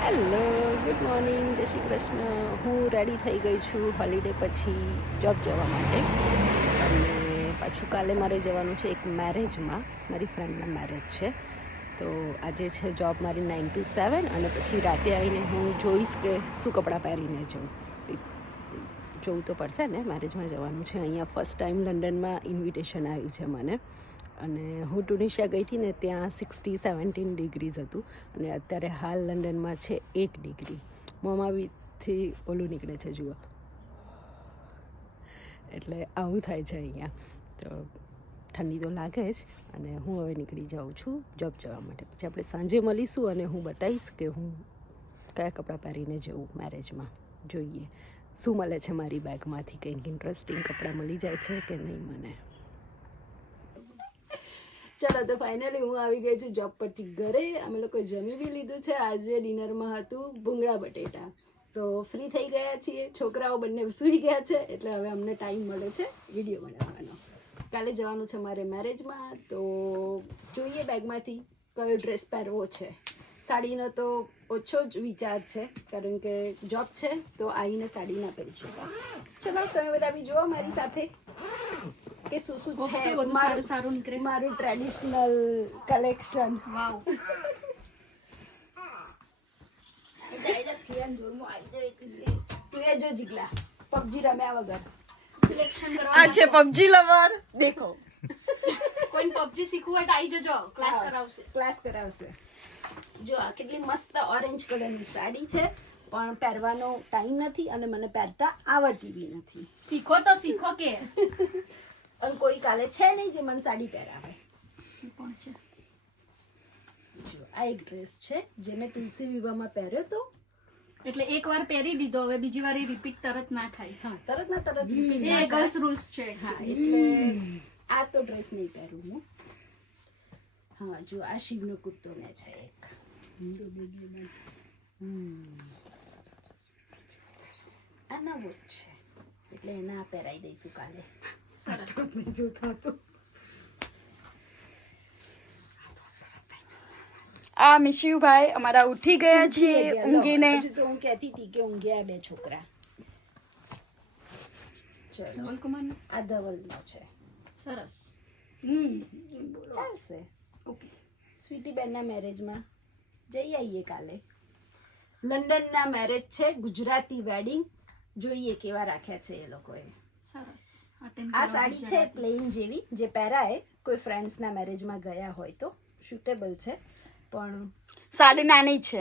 Hello good morning જય શ્રી કૃષ્ણ. હું ready થઈ ગઈ છું હોલિડે પછી જોબ જવા માટે. અને પાછું કાલે મારે જવાનું છે એક મેરેજમાં મારી ફ્રેન્ડના મેરેજ છે. તો આજે છે જોબ મારી નાઇન ટુ સેવન અને પછી રાતે આવીને હું જોઈશ કે શું કપડાં પહેરીને જઉં. જોવું તો પડશે ને મેરેજમાં જવાનું છે. અહીંયા ફર્સ્ટ ટાઈમ લંડનમાં ઇન્વિટેશન આવ્યું છે મને. અને હું ટુનિશિયા ગઈ હતી ને ત્યાં સિક્સટી સેવન્ટીન ડિગ્રીઝ હતું અને અત્યારે હાલ લંડનમાં છે એક ડિગ્રી મોંમાં બીથી ઓલું નીકળે છે જુઓ. એટલે આવું થાય છે અહીંયા. તો ઠંડી તો લાગે જ અને હું હવે નીકળી જાઉં છું જોબ જવા માટે. પછી આપણે સાંજે મળીશું અને હું બતાવીશ કે હું કયા કપડાં પહેરીને જઉં મેરેજમાં જોઈએ. શું મળે છે મારી બેગમાંથી કંઈક ઇન્ટરેસ્ટિંગ કપડાં મળી જાય છે કે નહીં મને? ચલો તો ફાઇનલી હું આવી ગઈ છું જોબ પરથી ઘરે. અમે લોકો જમી બી લીધું છે. આજે ડિનરમાં હતું ભૂંગળા બટેટા. તો ફ્રી થઈ ગયા છીએ. છોકરાઓ બંને સૂઈ ગયા છે, એટલે હવે અમને ટાઈમ મળે છે વીડિયો બનાવવાનો. કાલે જવાનું છે મારે મેરેજમાં તો જોઈએ બેગમાંથી કયો ડ્રેસ પહેરવો છે. સાડીનો તો ઓછો જ વિચાર છે, કારણ કે જોબ છે, તો આવીને સાડી ના પહેરી શકાય. ચલો, તમે બધા બી જુઓ મારી સાથે. કે શું શું છે? મારું સારું નીકળે. મારું ટ્રેડિશનલ કલેક્શન વાવ. તું એ જો જીગલા. પબજી રમ્યા વગર. સિલેક્શન આ છે પબજી લવર દેખો. કોઈ પબજી શીખવું હોય તો આવી જજો. ક્લાસ કરાવશે. ક્લાસ કરાવશે. જો આ કેટલી મસ્ત ઓરેન્જ કલરની સાડી છે. પણ પહેરવાનો ટાઈમ નથી અને મને પહેરતા આવડતી બી નથી. શીખો તો શીખો કે. અને કોઈ કાલે છે નહીં જે મને સાડી પહેરાવે. છે. જો આ એક ડ્રેસ છે જે મેં તુલસી વિવાહમાં પહેર્યો તો. એટલે એક વાર પહેરી લીધો હવે બીજી વાર રિપીટ તરત ના થાય. હા તરત ના તરત એ ગર્લ્સ રૂલ્સ છે હા એટલે આ તો ડ્રેસ નહીં પહેરું હું. હા જો આ શિવનો કૂદતો મેં છે એક. આ નવો જ છે. એટલે એના પહેરાઈ દઈશું કાલે. સરસ મેં જોતા તો આ મિશિવભાઈ અમારા ઉઠી ગયા છે ઊંઘીને તો હું કહેતી હતી કે ઊંઘ્યા બે છોકરા આ ધવલનો છે સરસ હમ ચાલશે ઓકે સ્વીટી બેનના મેરેજમાં જઈ આવીએ કાલે લંડનના મેરેજ છે ગુજરાતી વેડિંગ જોઈએ કેવા રાખ્યા છે એ લોકોએ સરસ આ સાડી છે પ્લેન જેવી જે પહેરાય કોઈ ફ્રેન્ડ્સના મેરેજમાં ગયા હોય તો. સુટેબલ છે પણ સાડી નાની છે.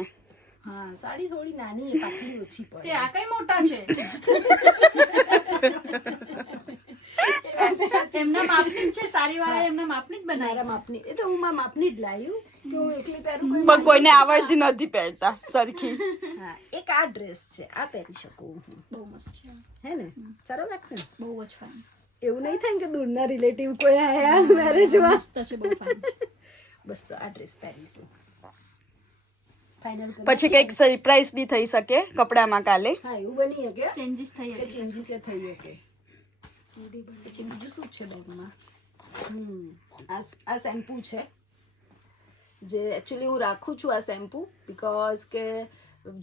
હા સાડી થોડી નાની પાતળી ઓછી તે પડે. આ કઈ મોટા છે? એમના માપની છે સારી વાળા એમના માપની જ બનાવ્યા માપની. એ તો હું મારા માપની જ લાવ્યું કે હું એકલી પહેરું પણ કોઈને આવડતી નથી પહેરતા સરખી. હા એક આ ડ્રેસ છે આ પહેરી શકું હું. બહુ મસ્ત છે. હે ને? સારો લાગશે ને? બહુ જ ફાઇન એવું નહીં થાય કે દૂરના રિલેટિવ કોઈ આયા મેરેજમાં મસ્ત છે બહુ ફાઇન બસ તો આ ડ્રેસ પહેરીશું. ફાઇનલ પછી કંઈક સરપ્રાઈઝ બી થઈ શકે કપડામાં કાલે. હા એવું બની શકે. ચેન્જીસ થઈ શકે. ચેન્જીસ એ થઈ શકે. પછી બીજું શું છે બેગમાં? હમ, આ શેમ્પૂ છે. જે એકચ્યુઅલી હું રાખું છું આ શેમ્પૂ બિકોઝ કે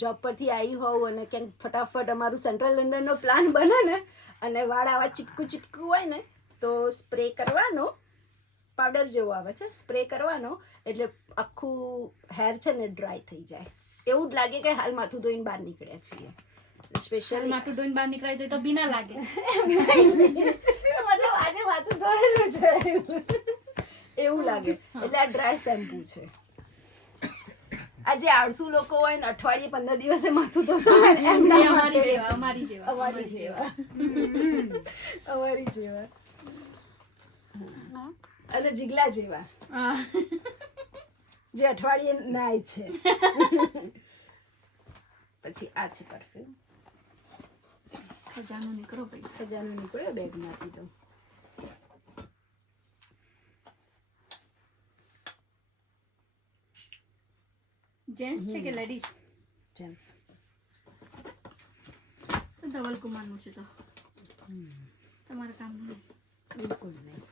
જોબ પરથી આવી હોઉં અને ક્યાંક ફટાફટ અમારું સેન્ટ્રલ લંડનનો પ્લાન બને ને અને વાળ આવા ચીટકું ચીટકું હોય ને, તો સ્પ્રે કરવાનો પાવડર જેવો આવે છે સ્પ્રે કરવાનો, એટલે આખું હેર છે ને ડ્રાય થઈ જાય. એવું જ લાગે કે હાલ માથું ધોઈને બહાર નીકળ્યા છીએ. સ્પેશિયલી માટું ડોઈને બહાર નીકળાય તો તો બી ના લાગે. મતલબ આજે માથું ધોયેલું છે. એવું લાગે. એટલે આ ડ્રાય શેમ્પૂ છે. આજે જે આળસુ લોકો હોય ને અઠવાડિયે પંદર દિવસે માથું ધોતા હોય એમના અમારી જેવા અમારી જેવા અમારી જેવા અમારી જેવા. અને જીગલા જેવા. જે અઠવાડિયે નાય છે. પછી આ છે પરફ્યુમ ખજાનો નીકળો ભાઈ. ખજાનો નીકળ્યો બેગમાંથી તો જેન્ટ્સ છે કે લેડીઝ જેન્ટ્સ ધવલ કુમારનું છે તો. તમારા કામ નહીં. બિલકુલ નહીં.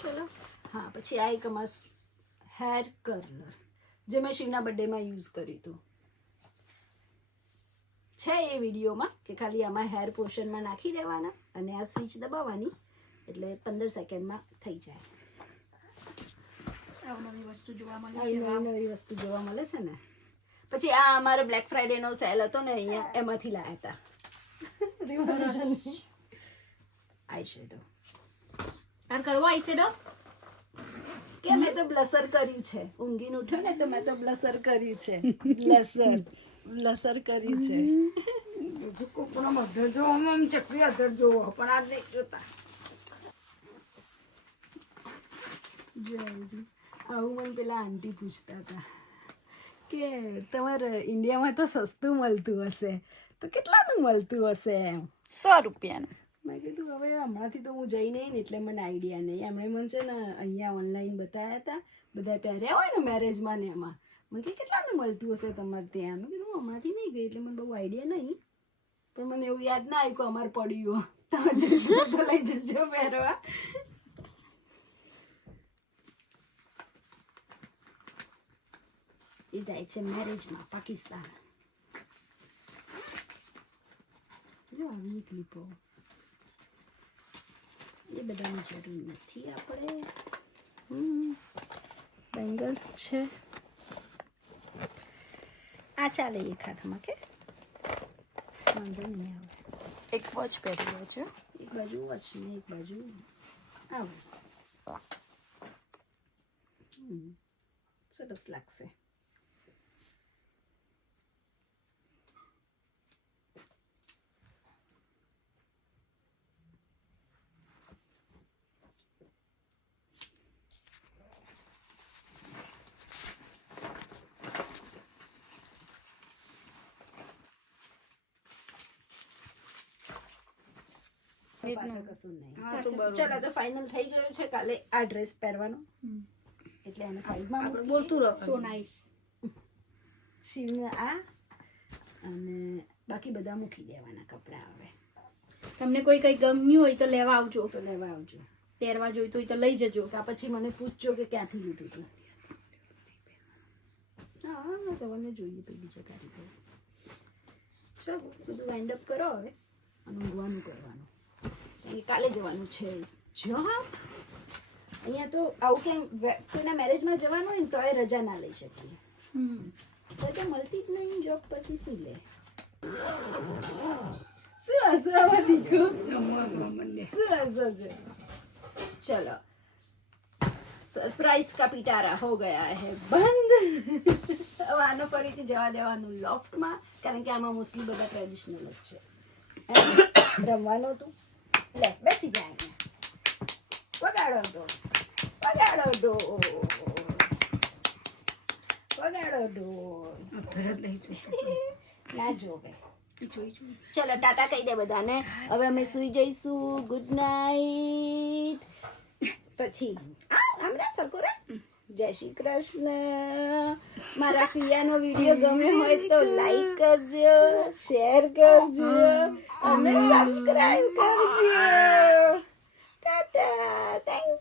ચલો. હા પછી આ એક અમારું હેર કર્લર જે મેં શિવના બર્થડેમાં યુઝ કર્યું હતું. છે એ વિડીયોમાં કે ખાલી આમાં હેર પોર્શનમાં નાખી દેવાના અને આ સ્વિચ દબાવવાની એટલે પંદર સેકન્ડમાં થઈ જાય. નવી વસ્તુ જોવા મળે છે નવી નવી વસ્તુ જોવા મળે છે ને. પછી આ અમારો બ્લેક ફ્રાઈડે નો સેલ હતો ને અહીંયા એમાંથી લાયા હતા. આઈ શેડો કરવો આઈ શેડો કે મેં તો બ્લસર કર્યું છે. ઊંઘીને ઉઠ્યો ને તો મેં તો બ્લસર કર્યું છે. બ્લસર બ્લસર કરી છે. બીજું કોકનો મધર જોવો આમ ચકરી અધર જોવો પણ આ નહીં જોતા. આવું મને પેલા આંટી પૂછતા હતા કે તમારે ઇન્ડિયામાં તો સસ્તું મળતું હશે. તો કેટલાનું મળતું હશે એમ? સો રૂપિયાનું. મેં કીધું હવે હમણાંથી તો હું જઈ નહીં ને એટલે મને આઈડિયા નહીં. એમણે મને છે ને અહીંયા ઓનલાઈન બતાવ્યા હતા. બધા પહેર્યા હોય ને મેરેજમાં ને એમાં. મને કે કેટલાનું મળતું હશે તમારે ત્યાં? મેં કીધું હમણાંથી નહીં ગઈ એટલે મને બહુ આઈડિયા નહીં. પણ મને એવું યાદ ના આવ્યું કે અમારે પડ્યું તમારે જજો તો લઈ જજો પહેરવા. એ જાય છે મેરેજમાં પાકિસ્તાન. જો ક્લિપો એ બધાની જરૂર નથી આપણે. બેંગલ્સ છે. આ ચાલે એક હાથમાં કે? વાંધો નહીં આવે. એક વોચ પહેરી છે. એક બાજુ વોચ ને એક બાજુ. આવે. સરસ લાગશે. પાસે કશું નહીં. હા તો ચલો તો ફાઇનલ થઈ ગયું છે. કાલે આ ડ્રેસ પહેરવાનો. એટલે એને સાઈડમાં આપણે બોલતું રહો સો નાઈસ શિવને આ અને બાકી બધા મૂકી દેવાના કપડાં હવે. તમને કોઈ કઈ ગમ્યું હોય તો લેવા આવજો. તો લેવા આવજો. પહેરવા જોઈતું હોય તો લઈ જજો. કા પછી મને પૂછજો કે ક્યાંથી લીધું હતું હા હા તો મને જોઈએ પેલી બીજા તો ચાલો બધું વાઇન્ડ અપ કરો હવે. અને ઊંઘવાનું કરવાનું. કાલે જવાનું છે. જો હા અહીંયા તો આવું કંઈ કોઈના મેરેજમાં જવાનું હોય ને તો એ રજા ના લઈ શકીએ. તો કે મળતી જ નહીં જોબ પછી શું લે? શું હસવા દીકરો? શું હસો છે ચલો. સરપ્રાઈઝ કા પિટારા હો ગયા હે. બંધ. હવે આનો ફરીથી જવા દેવાનું લોફ્ટમાં કારણ કે આમાં મોસ્ટલી બધા ટ્રેડિશનલ જ છે. રમવાનું હતું લે બેસી જાય વગાડો અહીંયા વગાડો ડો વગાડો ડો વગાડો તો ના જોવે. ચલો ટાટા કહી દે બધાને. હવે અમે સુઈ જઈશું. ગુડ નાઈટ પછી આ હમણાં સરખું રે જય શ્રી કૃષ્ણ. મારા પિયાનો વીડિયો ગમ્યો હોય તો લાઈક કરજો શેર કરજો અને સબસ્ક્રાઇબ કરજો. ટાટા. થેન્ક